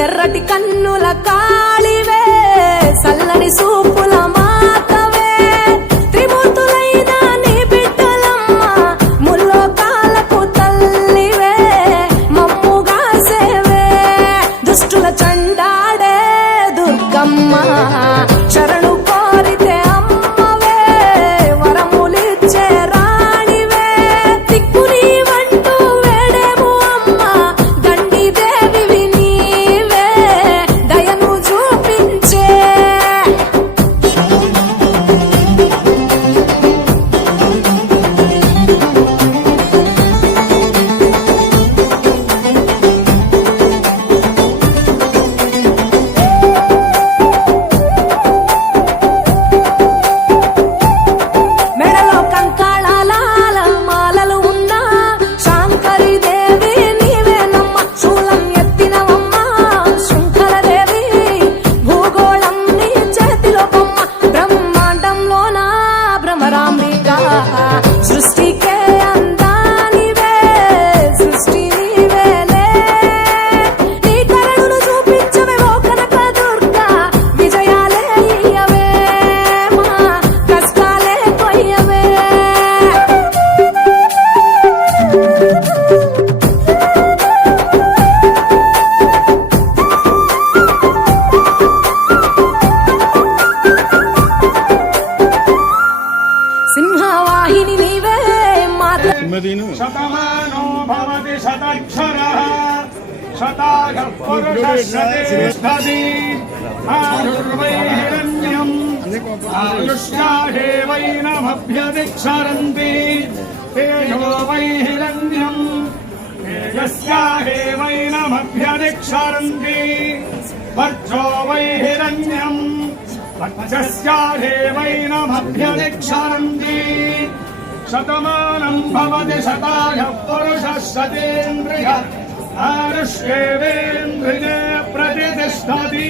ఎర్రటి కన్నుల కాళివే సల్లని సూపుల శతమదీను శతమానో భవతి శతక్షరః. శతాగ పురుషశ్రేష్ఠది ఆయుర్వై హిరణ్యం ఆయుష్యాహేవైనమభ్యతిక్షరంతి తేజో వై హిరణ్యం తేజస్యాహేవైనమభ్యతిక్షరంతి వర్జో వై హిరణ్యం వర్జస్యాహేవైనమభ్యతిక్షరంతి శతమానం భవతి శతాయ పురుష సతేంద్రియ ఆరుష్యేంద్రియ ప్రతిష్టతి